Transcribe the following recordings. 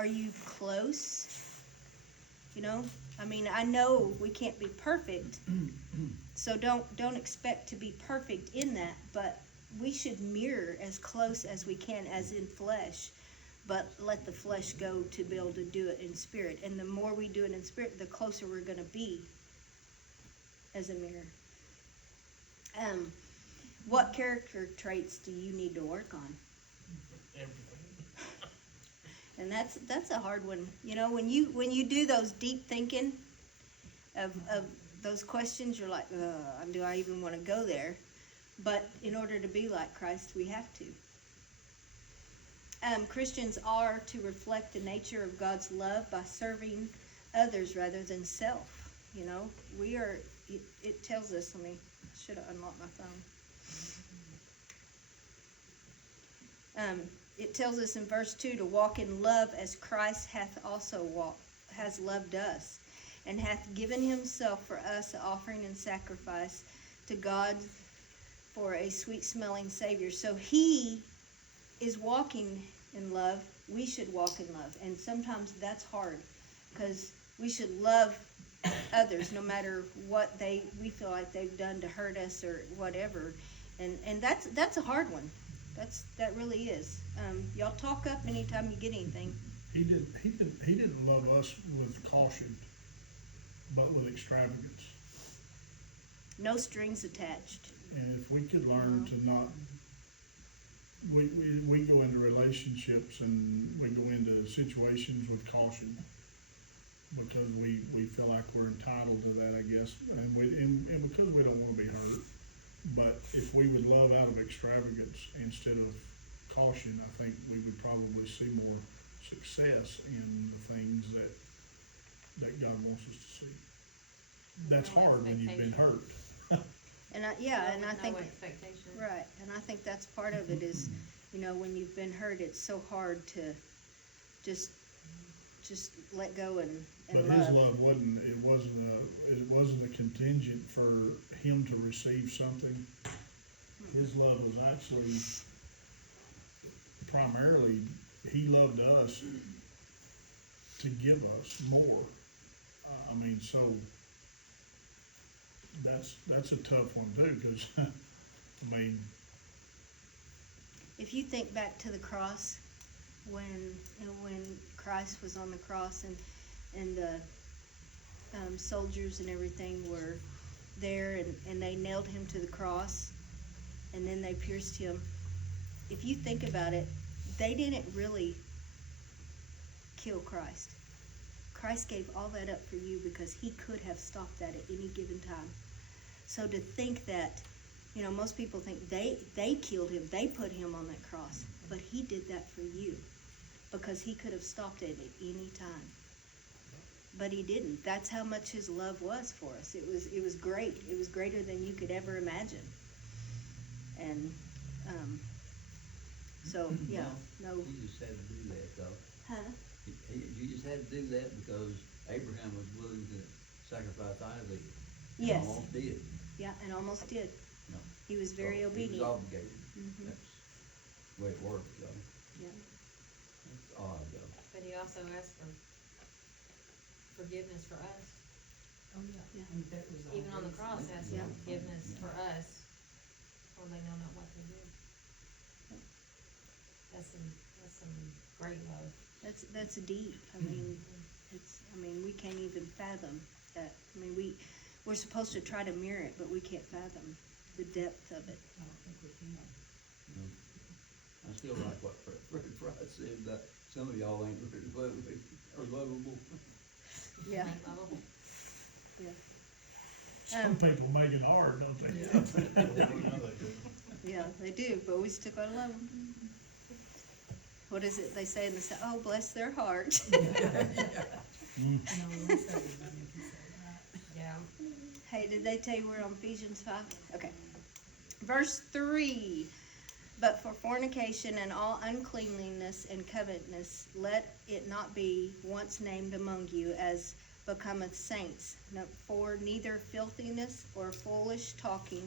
are you close? You know, I mean, I know we can't be perfect, so don't expect to be perfect in that, but we should mirror as close as we can as in flesh, but let the flesh go to be able to do it in spirit. And the more we do it in spirit, the closer we're going to be as a mirror. What character traits do you need to work on? And that's a hard one. You know, when you do those deep thinking of those questions, you're like, do I even want to go there? But in order to be like Christ, we have to. Christians are to reflect the nature of God's love by serving others rather than self. You know, we are. It tells us. I should have unlocked my phone. It tells us in verse 2 to walk in love as Christ has loved us, and hath given himself for us, an offering and sacrifice to God for a sweet-smelling Savior. So he is walking in love. We should walk in love, and sometimes that's hard, because we should love others no matter what we feel like they've done to hurt us or whatever, and that's a hard one. That really is. Y'all talk up anytime you get anything. He didn't love us with caution, but with extravagance. No strings attached. And if we could learn to not, we go into relationships and we go into situations with caution, because we feel like we're entitled to that, I guess, and because we don't want to be hurt. But if we would love out of extravagance instead of caution, I think we would probably see more success in the things that God wants us to see. That's hard when you've been hurt. And I think right, and I think that's part of it is, you know, when you've been hurt, it's so hard to just let go and but love. His love wasn't a contingent for him to receive something. His love was actually primarily, he loved us to give us more. So that's a tough one too, because if you think back to the cross, when Christ was on the cross and the soldiers and everything were there and they nailed him to the cross and then they pierced him. If you think about it, they didn't really kill Christ. Christ gave all that up for you because he could have stopped that at any given time. So to think that, you know, most people think they killed him, they put him on that cross, but he did that for you because he could have stopped it at any time. But he didn't. That's how much his love was for us. It was great. It was greater than you could ever imagine. And so yeah, no. You just had to do that, though. Huh? You just had to do that because Abraham was willing to sacrifice Isaac. Yes. Almost did. Yeah, and almost did. No. He was very obedient. He was obligated. Mm-hmm. That's the way it works, though. Yeah. It's odd, though. But he also asked for forgiveness for us. Oh, yeah. Yeah. And that was Even on the always- cross, asking Yeah. for forgiveness for us, for they know not what they do. That's some great love. That's deep. I mean, we can't even fathom that. I mean, we're supposed to try to mirror it, but we can't fathom the depth of it. I don't think we can. No. I still like what Fred Price said about some of y'all ain't very lovable. Yeah. Lovable. Yeah. some people make it hard, don't they? Yeah, they do, but we still gotta love them. What is it they say in the South? Oh, bless their heart. No, we won't say everybody can say that. Yeah. Hey, did they tell you we're on Ephesians 5? Okay. Verse 3. But for fornication and all uncleanliness and covetousness, let it not be once named among you as becometh saints. For neither filthiness or foolish talking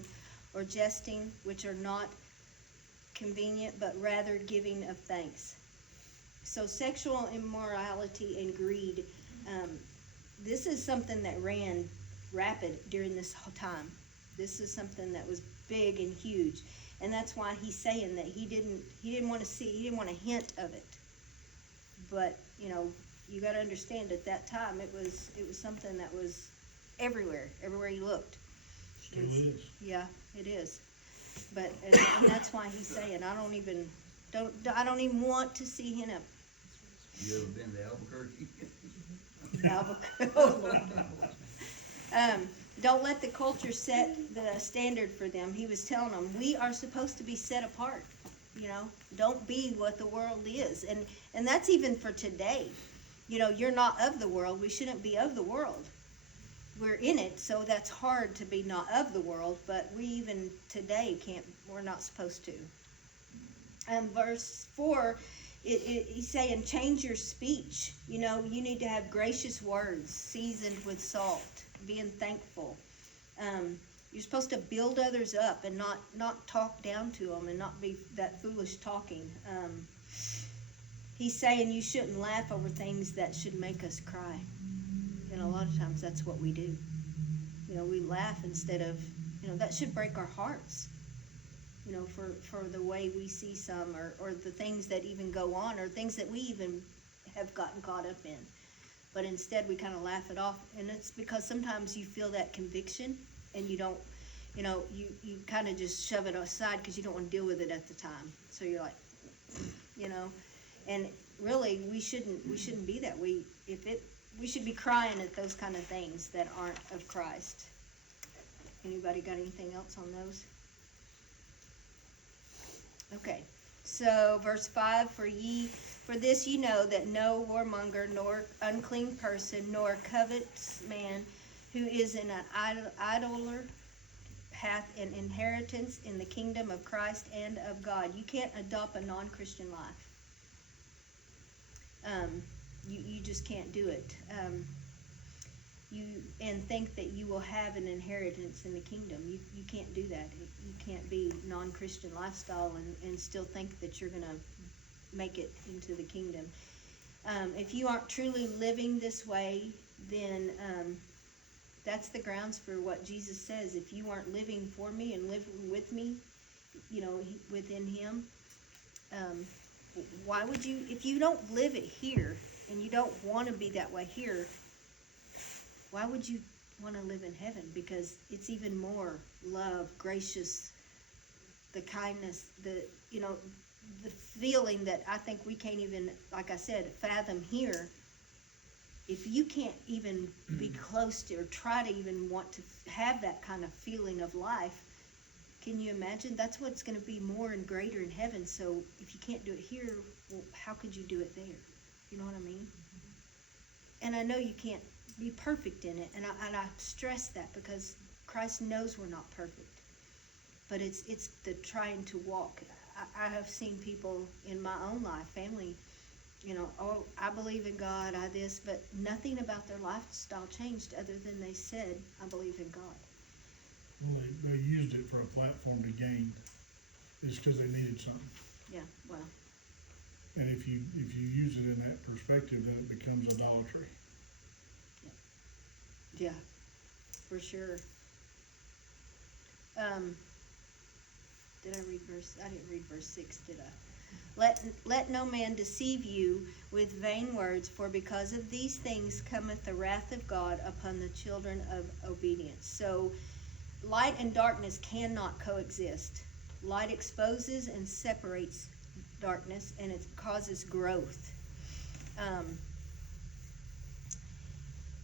or jesting, which are not convenient, but rather giving of thanks. So sexual immorality and greed, this is something that ran rapid during this whole time. This is something that was big and huge. And that's why he's saying that he didn't want a hint of it. But, you know, you gotta understand at that time, it was something that was everywhere you looked. Still is. Yeah, it is. But, and that's why he's saying, I don't even want to see him. You ever been to Albuquerque? Don't let the culture set the standard for them. He was telling them, we are supposed to be set apart, you know? Don't be what the world is. And that's even for today. You know, you're not of the world. We shouldn't be of the world. We're in it, so that's hard to be not of the world, but we even today we're not supposed to. Verse 4, he's saying, change your speech. You know, you need to have gracious words, seasoned with salt, being thankful. You're supposed to build others up and not talk down to them and not be that foolish talking. He's saying you shouldn't laugh over things that should make us cry. And a lot of times that's what we do. You know, we laugh instead of, you know, that should break our hearts. You know, for the way we see some, or the things that even go on, or things that we even have gotten caught up in. But instead we kind of laugh it off. And it's because sometimes you feel that conviction and you don't, you know, you kind of just shove it aside because you don't want to deal with it at the time. So you're like, you know, and really we shouldn't be that. We should be crying at those kind of things that aren't of Christ. Anybody got anything else on those? Okay, so verse 5, for this you know that no whoremonger, nor unclean person, nor covetous man who is an idolater hath an inheritance in the kingdom of Christ and of God. You can't adopt a non-Christian life. You just can't do it. And think that you will have an inheritance in the kingdom. You can't do that. You can't be non-Christian lifestyle and still think that you're going to make it into the kingdom. If you aren't truly living this way, then that's the grounds for what Jesus says. If you aren't living for me and living with me, you know, within him, why would you, if you don't live it here and you don't want to be that way here, why would you want to live in heaven? Because it's even more love, gracious, the kindness, the feeling that I think we can't even, like I said, fathom here. If you can't even be close to or try to even want to have that kind of feeling of life, can you imagine? That's what's going to be more and greater in heaven. So if you can't do it here, well, how could you do it there? You know what I mean? And I know you can't be perfect in it, and I stress that because Christ knows we're not perfect. But it's the trying to walk. I have seen people in my own life, family, you know, oh, I believe in God, but nothing about their lifestyle changed other than they said, I believe in God. Well, they used it for a platform to gain. It's because they needed something. Yeah, well, And if you use it in that perspective, then it becomes idolatry. yeah, for sure. Did I read verse? I didn't read verse 6, did I? Let no man deceive you with vain words, for because of these things cometh the wrath of God upon the children of obedience. So light and darkness cannot coexist. Light exposes and separates darkness, and it causes growth.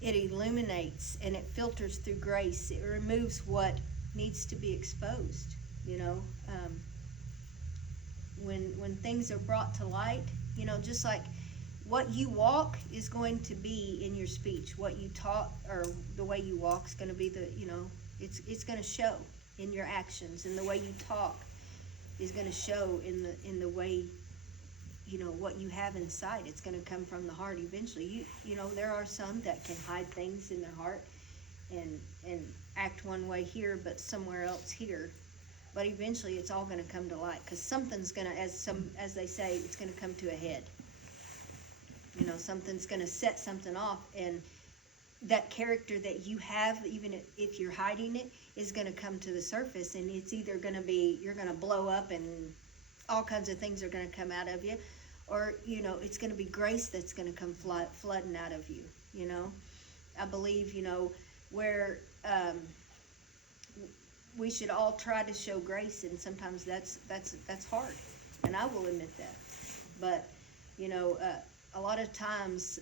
It illuminates and it filters through grace. It removes what needs to be exposed, you know. When things are brought to light, you know, just like what you walk is going to be in your speech. What you talk, or the way you walk, is going to be it's going to show in your actions, and the way you talk is going to show in the way, you know, what you have inside. It's going to come from the heart eventually. You know, there are some that can hide things in their heart and act one way here, but somewhere else here. But eventually it's all going to come to light, because something's going to, as they say, it's going to come to a head. know, something's gonna set something off, and that character that you have, even if you're hiding it, is gonna come to the surface, and it's either gonna be, you're gonna blow up and all kinds of things are gonna come out of you, or, you know, it's gonna be grace that's gonna come flooding out of you, you know? I believe, you know, where, we should all try to show grace, and sometimes that's hard, and I will admit that. But, you know, a lot of times,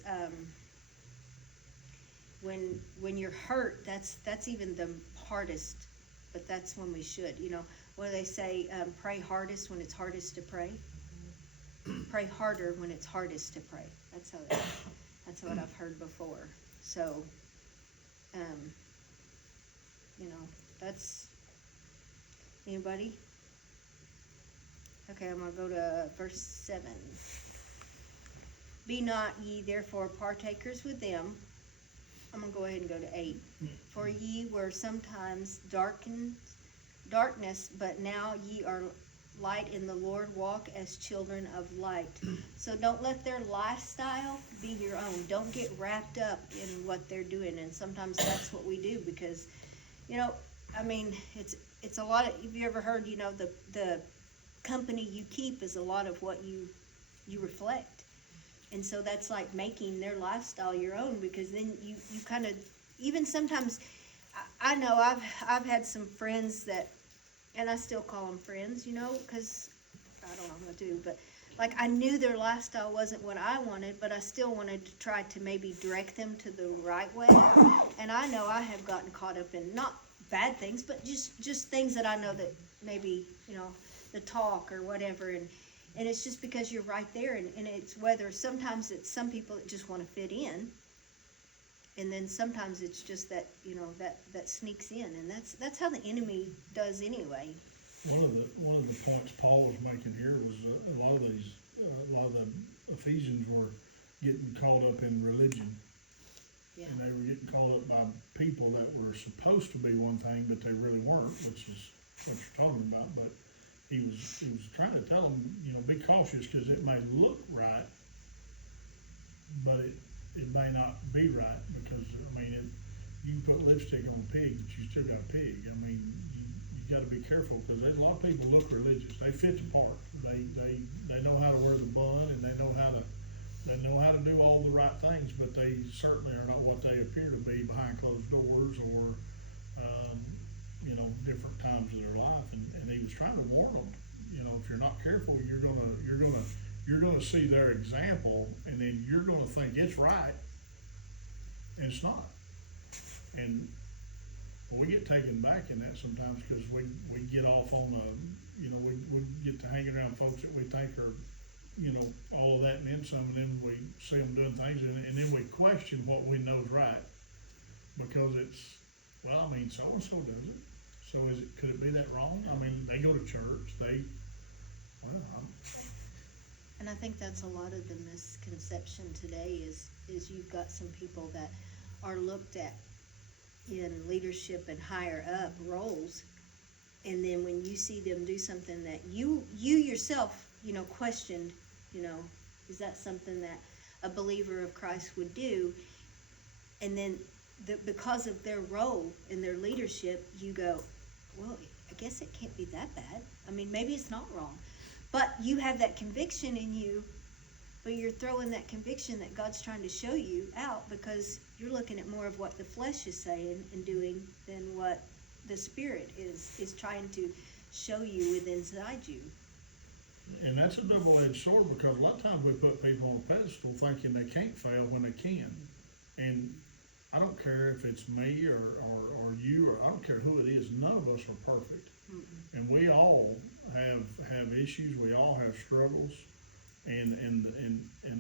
when you're hurt, that's even the hardest, but that's when we should, you know, what do they say, pray hardest when it's hardest to pray? Pray harder when it's hardest to pray. That's what I've heard before. So, you know, that's, anybody? Okay, I'm gonna go to verse 7. Be not ye therefore partakers with them. I'm gonna go ahead and go to 8. For ye were sometimes darkness, but now ye are light in the Lord. Walk as children of light. So don't let their lifestyle be your own. Don't get wrapped up in what they're doing. And sometimes that's what we do, because, you know, I mean, it's a lot of, have you ever heard, you know, the company you keep is a lot of what you reflect. And so that's like making their lifestyle your own, because then you kind of, even sometimes, I know I've had some friends that, and I still call them friends, you know, because I don't know what to do, but like I knew their lifestyle wasn't what I wanted, but I still wanted to try to maybe direct them to the right way. And I know I have gotten caught up in not bad things, but just things that I know that maybe, you know, the talk or whatever, and it's just because you're right there, and it's whether sometimes it's some people that just want to fit in, and then sometimes it's just that, you know, that sneaks in, and that's how the enemy does anyway. One of the points Paul was making here was a lot of the Ephesians were getting caught up in religion. Yeah. And they were getting caught up by people that were supposed to be one thing, but they really weren't, which is what you're talking about. But he was trying to tell them, you know, be cautious, because it may look right, but it may not be right, because, I mean, you can put lipstick on a pig, but you still got a pig. I mean, you gotta be careful, because a lot of people look religious. They fit the part. They know how to wear the bun, and they know how to do all the right things, but they certainly are not what they appear to be behind closed doors, or, you know, different times of their life. And he was trying to warn them, you know, if you're not careful, you're gonna see their example, and then you're gonna think it's right, and it's not. And we get taken back in that sometimes, because we get off on you know, we get to hanging around folks that we think are, you know, all of that and then some, and then we see them doing things, and then we question what we know is right, because it's, well, I mean, so-and-so does it, so could it be that wrong? I mean, they go to church, And I think that's a lot of the misconception today is you've got some people that are looked at in leadership and higher up roles, and then when you see them do something that you yourself, you know, questioned, you know, is that something that a believer of Christ would do? And then because of their role in their leadership, you go, well, I guess it can't be that bad. I mean, maybe it's not wrong. But you have that conviction in you, but you're throwing that conviction that God's trying to show you out, because you're looking at more of what the flesh is saying and doing than what the Spirit is trying to show you within inside you. And that's a double-edged sword, because a lot of times we put people on a pedestal thinking they can't fail when they can. And I don't care if it's me or you, or I don't care who it is, none of us are perfect. Mm-mm. And we all have issues, we all have struggles. And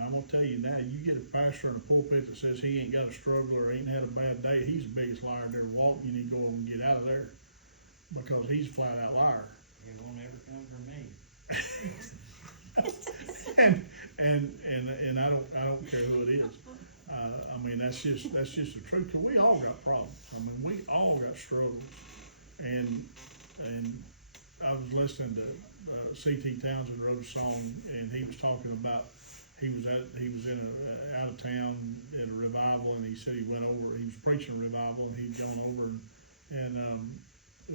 I'm gonna tell you now, you get a pastor in a pulpit that says he ain't got a struggle or ain't had a bad day, he's the biggest liar in ever walked. You need to go over and get out of there, because he's a flat out liar. It won't ever come from me. and I don't care who it is. I mean, that's just the truth. 'Cause we all got problems. I mean, we all got struggles. And I was listening to C.T. Townsend wrote a song, and he was talking about he was in out of town at a revival, and he said he was preaching a revival, and he'd gone over and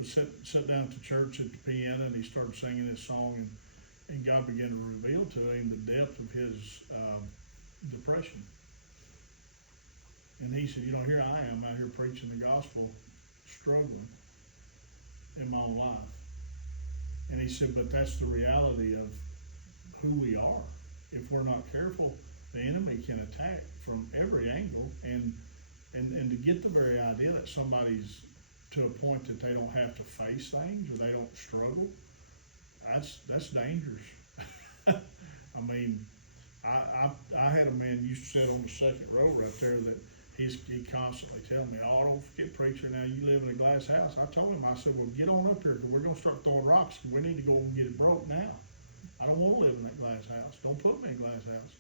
sat down to church at the piano, and he started singing this song, and God began to reveal to him the depth of his depression. And he said, here I am out here preaching the gospel, struggling in my own life. And he said, but that's the reality of who we are. If we're not careful, the enemy can attack from every angle, and to get the very idea that somebody's to a point that they don't have to face things or they don't struggle, that's dangerous. I mean, I had a man used to sit on the second row right there that he constantly telling me, oh, don't forget, preacher, now you live in a glass house. I told him, I said, well, get on up here, because we're going to start throwing rocks, and we need to go and get it broke now. I don't want to live in that glass house. Don't put me in a glass house.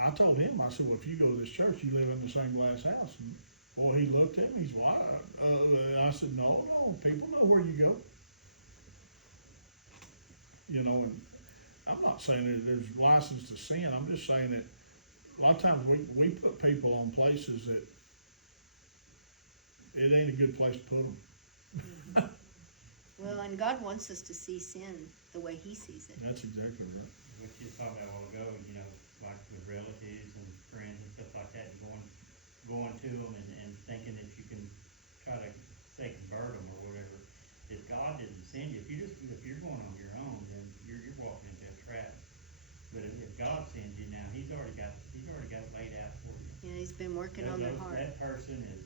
I told him, I said, well, if you go to this church, you live in the same glass house. And boy, he looked at me, he's, why? I said, no, people know where you go. And I'm not saying that there's license to sin. I'm just saying that a lot of times we put people on places that it ain't a good place to put them. Well, and God wants us to see sin the way He sees it. That's exactly right. What you talked about a while ago, like with relatives and friends and stuff like that, going to them and thinking that you can try to say convert them or whatever. If God didn't send you, if you're going on your own, then you're walking into a trap. But if God sends you now, He's already got it laid out for you. Yeah, He's been working on their heart. That person is,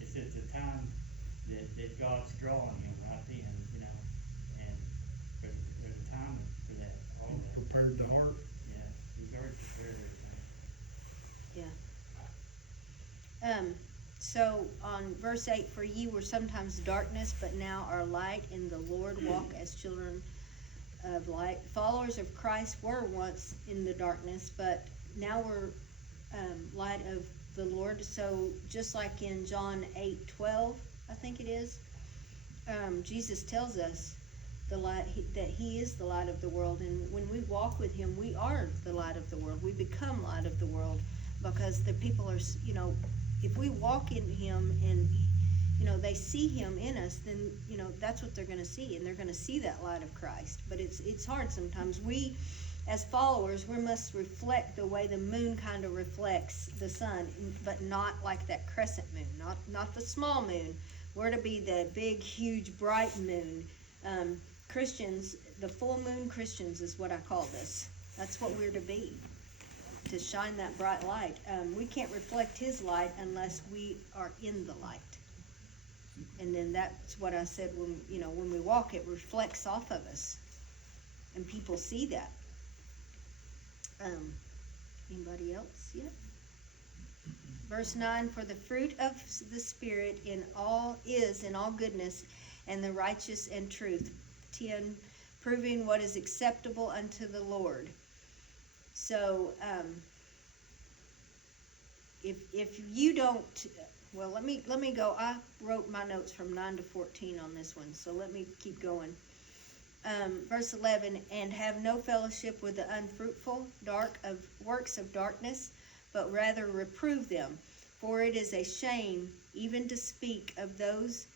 it's at the time that God's drawing him right then, and there's a time for that, all that. Prepared the heart. Yeah, He's already prepared everything. Yeah. So on verse 8, for ye were sometimes darkness, but now are light in the Lord, walk as children of light. Followers of Christ were once in the darkness, but now we're light of the Lord. So just like in John 8:12, I think it is, Jesus tells us that He is the light of the world, and when we walk with Him, we are the light of the world. We become light of the world, because the people are, if we walk in Him and they see Him in us, then that's what they're going to see, and they're going to see that light of Christ. But it's hard sometimes. We, as followers, we must reflect the way the moon kind of reflects the sun, but not like that crescent moon, not the small moon. We're to be the big, huge, bright moon. Christians, the full moon Christians is what I call this. That's what we're to be, to shine that bright light. We can't reflect His light unless we are in the light. And then that's what I said, when we walk, it reflects off of us, and people see that. Anybody else yet? Verse 9, for the fruit of the Spirit in all goodness and the righteous and truth. 10, proving what is acceptable unto the Lord. So, if you don't, well, let me go. I wrote my notes from 9 to 14 on this one, so let me keep going. Verse 11, and have no fellowship with the unfruitful works of darkness, but rather reprove them. For it is a shame even to speak of those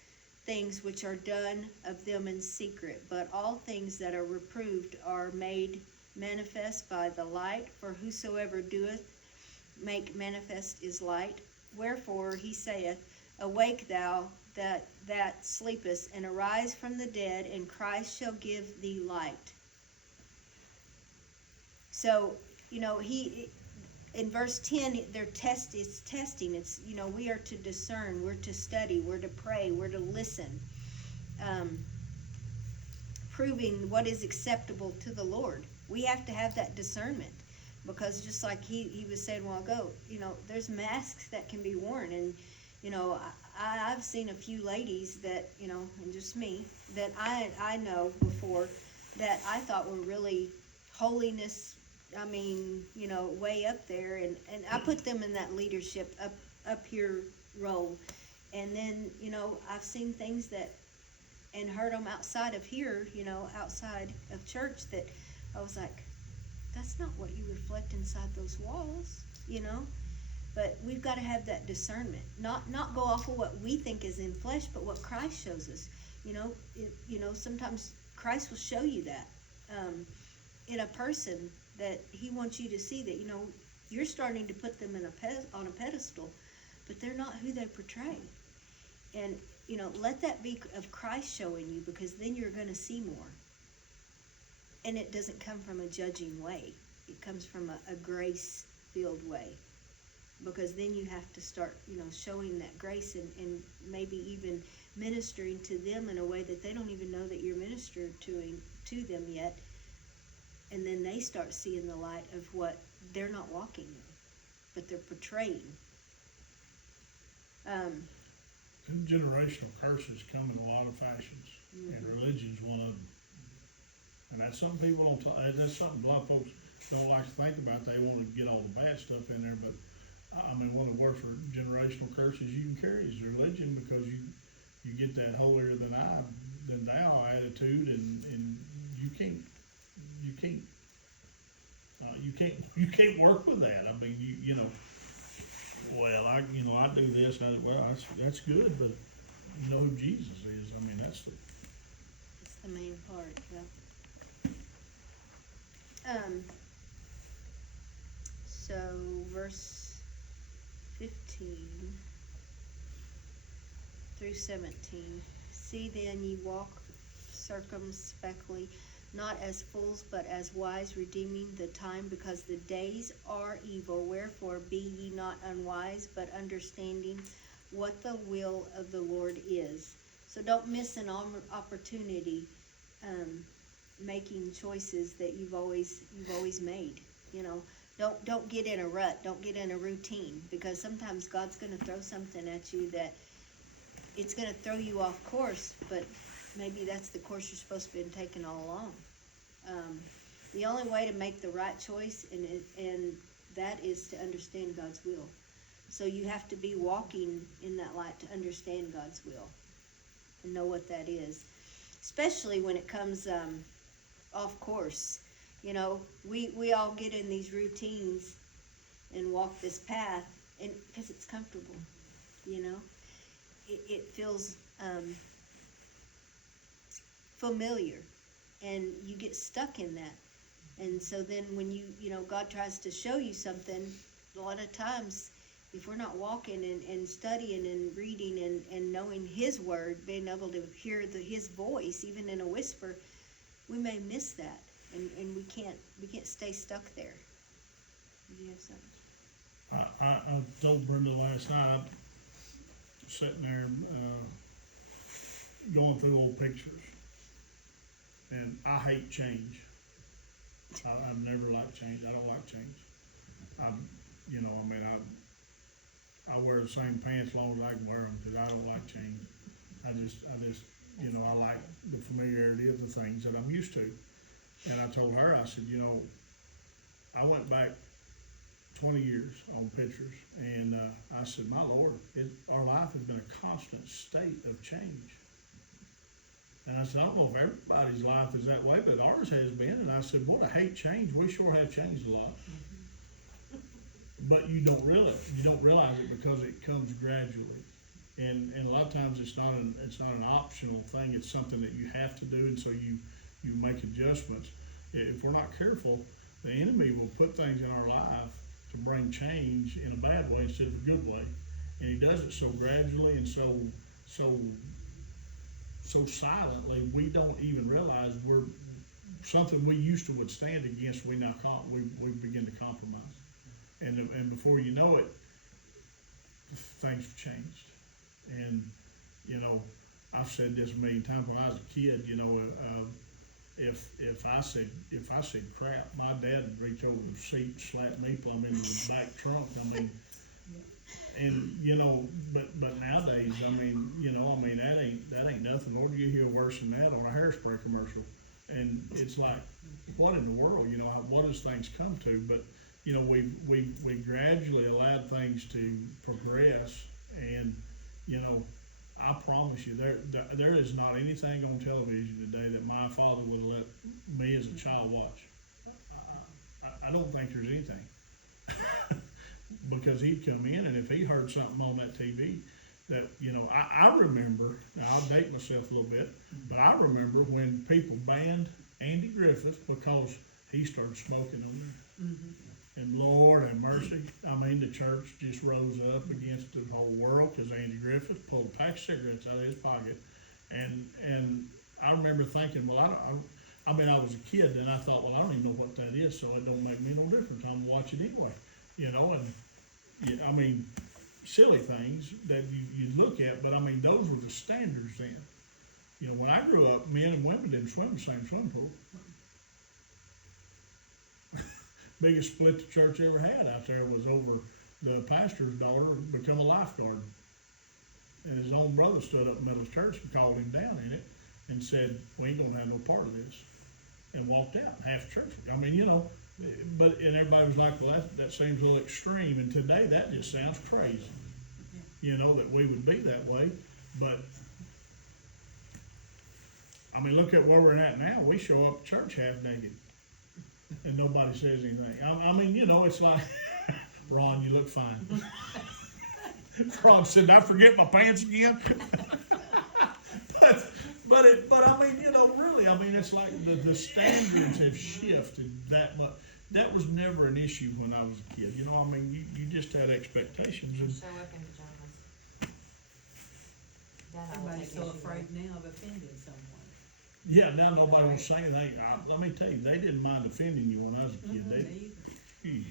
things which are done of them in secret. But all things that are reproved are made manifest by the light. For whosoever doeth make manifest is light. Wherefore he saith, awake thou that sleepest, and arise from the dead, and Christ shall give thee light. So, he, in verse 10, it's testing. It's, we are to discern, we're to study, we're to pray, we're to listen. Proving what is acceptable to the Lord. We have to have that discernment, because just like he was saying a while ago, there's masks that can be worn, and I've seen a few ladies that, and just me, that I know before that I thought were really holiness, way up there, and I put them in that leadership up here role. And then, I've seen things and heard them outside of here, outside of church, that I was like, that's not what you reflect inside those walls, you know? But we've gotta have that discernment, not go off of what we think is in flesh, but what Christ shows us. Sometimes Christ will show you that, in a person, that he wants you to see that, you're starting to put them on a pedestal, but they're not who they portray. And, let that be of Christ showing you, because then you're gonna see more. And it doesn't come from a judging way. It comes from a grace-filled way. Because then you have to start, showing that grace and maybe even ministering to them in a way that they don't even know that you're ministering to them yet. And then they start seeing the light of what they're not walking in, but they're portraying. And generational curses come in a lot of fashions, and religion's one of them. And that's something people don't talk, that's something a lot of folks don't like to think about. They wanna get all the bad stuff in there, but one of the worst for generational curses you can carry is religion, because you get that holier than thou attitude, and you can't work with that. I do this, that's good, but you know who Jesus is. That's the main part, yeah. So verse 15 through 17. See then ye walk circumspectly, not as fools, but as wise, redeeming the time, because the days are evil. Wherefore be ye not unwise, but understanding what the will of the Lord is. So don't miss an opportunity, making choices that you've always made. Don't get in a rut. Don't get in a routine, because sometimes God's going to throw something at you that it's going to throw you off course, but maybe that's the course you're supposed to be taking all along. The only way to make the right choice, and that is to understand God's will. So you have to be walking in that light to understand God's will and know what that is, especially when it comes off course. We all get in these routines and walk this path, and because it's comfortable, it feels familiar, and you get stuck in that. And so then when God tries to show you something, a lot of times, if we're not walking and studying and reading and knowing His Word, being able to hear His voice, even in a whisper, we may miss that, and we can't stay stuck there. Do you have something? I told Brenda last night, sitting there, going through old pictures, and I hate change. I've never liked change. I don't like change. I wear the same pants as long as I can wear them, because I don't like change. I just, I like the familiarity of the things that I'm used to. And I told her, I said, I went back 20 years on pictures, and I said, my Lord, our life has been a constant state of change. And I said, I don't know if everybody's life is that way, but ours has been. And I said, boy, I hate change. We sure have changed a lot. But you don't realize it, because it comes gradually. And a lot of times it's not an optional thing. It's something that you have to do, and so you make adjustments. If we're not careful, the enemy will put things in our life to bring change in a bad way instead of a good way. And he does it so gradually and so silently, we don't even realize we're something we used to withstand against. We begin to compromise, and before you know it, things have changed. And I've said this a million times. When I was a kid, if I said crap, my dad would reach over the seat and slap me plumb into the back trunk. And but nowadays, that ain't nothing. Nor do you hear worse than that on a hairspray commercial. And it's like, what in the world? What has things come to? But we gradually allowed things to progress, and I promise you, there is not anything on television today that my father would have let me as a child watch. don't think there's anything. Because he'd come in, and if he heard something on that TV that, you know, I remember, now I'll date myself a little bit, but I remember when people banned Andy Griffith because he started smoking on there. And Lord have mercy, I mean, the church just rose up against the whole world because Andy Griffith pulled a pack of cigarettes out of his pocket. And I remember thinking, well, I mean, I was a kid, and I thought, well, I don't even know what that is, so it don't make me no difference. I'm gonna watch it anyway, you know. And I mean, silly things that you look at, but I mean, those were the standards then. You know, when I grew up, men and women didn't swim in the same swimming pool. Biggest split the church ever had out there was over the pastor's daughter become a lifeguard. And his own brother stood up in the middle of the church and called him down in it and said, we ain't gonna have no part of this. And walked out, half the church. I mean, you know, but, and everybody was like, well, that seems a little extreme. And today that just sounds crazy. You know, that we would be that way. But, I mean, look at where we're at now. We show up at church half naked. And nobody says anything. I mean, you know, it's like, Ron, you look fine. Ron said, did I forget my pants again? but I mean, you know, really, I mean, it's like the standards have shifted that much. That was never an issue when I was a kid. You know, I mean, you just had expectations. And Show up in pajamas. That I will Everybody's take so issue with. afraid now of offending someone. yeah, now nobody wants to say anything. Let me tell you, they didn't mind offending you when I was a kid. Me They, either. Sheesh.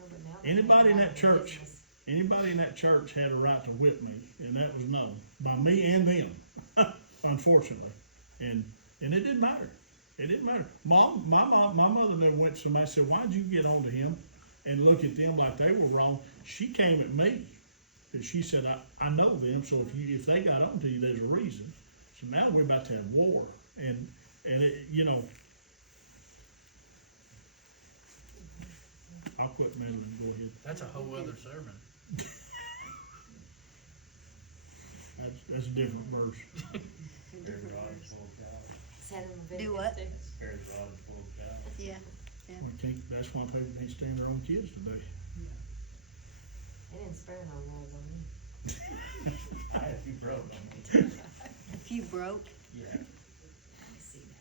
Oh, but now they Anybody in take it that out of church, business. anybody in that church had a right to whip me, and that was no, by me and them, unfortunately. And it didn't matter. It didn't matter. My mother never went to somebody and said, why'd you get onto him and look at them like they were wrong? She came at me, and she said, I know them, so if they got onto you, there's a reason. So now we're about to have war, and it, you know, I'll quit meddling, go ahead. That's a whole other sermon. That's a different verse. Spare the rod and spoil the child. Set in Do Leviticus what? 6. Spare the rod and spoil the child. Yeah. That's why people can't stand their own kids today. They didn't spare no rules on me. I had a few broke on me. If you broke, Yeah.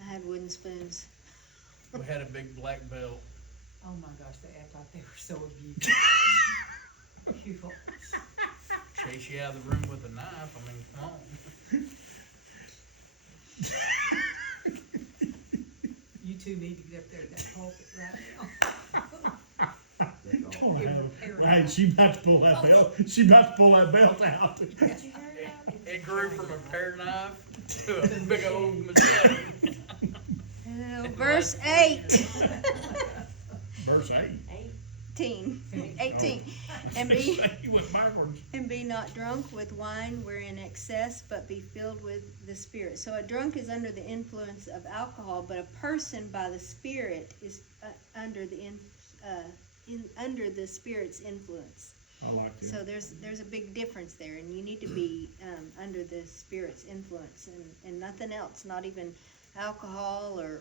I had wooden spoons. We had a big black belt. Oh my gosh, they act like they were so abusive. People. Chase you out of the room with a knife. I mean, come on. You two need to get up there to that pulpit right now. That's all. Don't Give have- her a pair Hey, of- she about to pull that belt. She about to pull that belt out. It grew from a pair knife to a big old machete. Verse 8. Verse 8. 18. And be, You went backwards. and be not drunk with wine wherein excess, but be filled with the Spirit. So a drunk is under the influence of alcohol, but a person by the Spirit is under the Spirit's influence. I like that. So there's a big difference there, and you need to be under the Spirit's influence and nothing else, not even alcohol or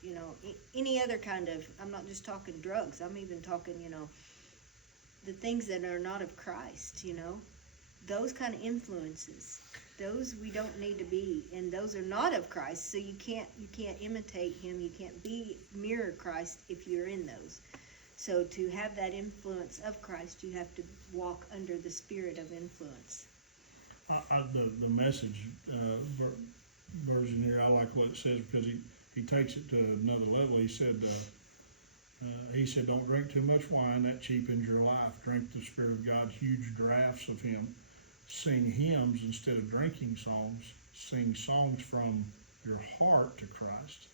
you know, any other kind of, I'm not just talking drugs, I'm even talking, you know, the things that are not of Christ, you know, those kind of influences, those we don't need to be, and those are not of Christ, so you can't imitate him, you can't mirror Christ if you're in those. So to have that influence of Christ, you have to walk under the spirit of influence. The message version here, I like what it says because he takes it to another level. He said, don't drink too much wine, that cheapens your life. Drink the Spirit of God, huge draughts of him. Sing hymns instead of drinking songs. Sing songs from your heart to Christ.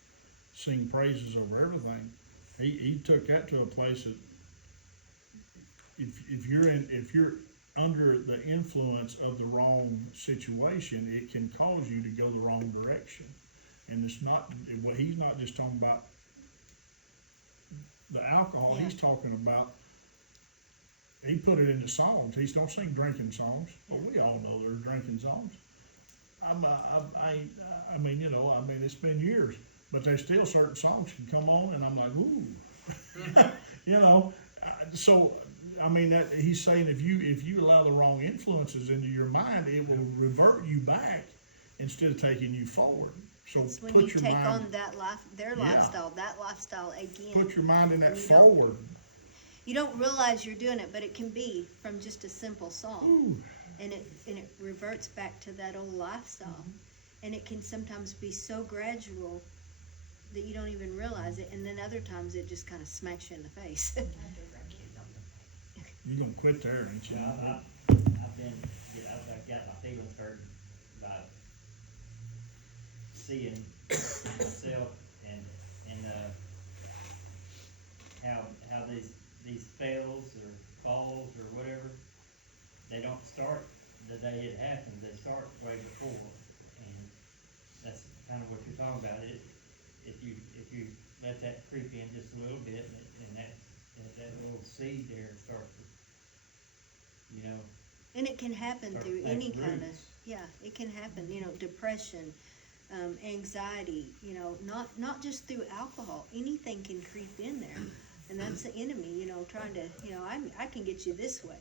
Sing praises over everything. He took that to a place that if you're under the influence of the wrong situation, it can cause you to go the wrong direction. And it's not, well, he's not just talking about the alcohol, Yeah. he's talking about, he put it into songs. He don't sing drinking songs, but we all know there's drinking songs. I mean, you know, I mean, it's been years, but there's still certain songs can come on and I'm like, ooh. You know, so, I mean, that, he's saying if you allow the wrong influences into your mind, it will revert you back instead of taking you forward. So It's when you put your take on mind, that their Yeah. lifestyle, that lifestyle again. put your mind in that And you don't- forward. You don't realize you're doing it, but it can be from just a simple song. Ooh, And it reverts back to that old lifestyle. Mm-hmm. And it can sometimes be so gradual that you don't even realize it, and then other times it just kinda smacks you in the face. you gonna quit there, ain't you? You know, I've got my feelings hurt by seeing myself and how these fails or falls or whatever, they don't start the day it happens, they start way before. And that's kind of what you're talking about, if you let that creep in just a little bit, and that little seed there starts to, you know, And it can happen start through to any take kind of, roots. yeah, it can happen, depression, anxiety, not just through alcohol, anything can creep in there. And that's the enemy, trying to, I can get you this way.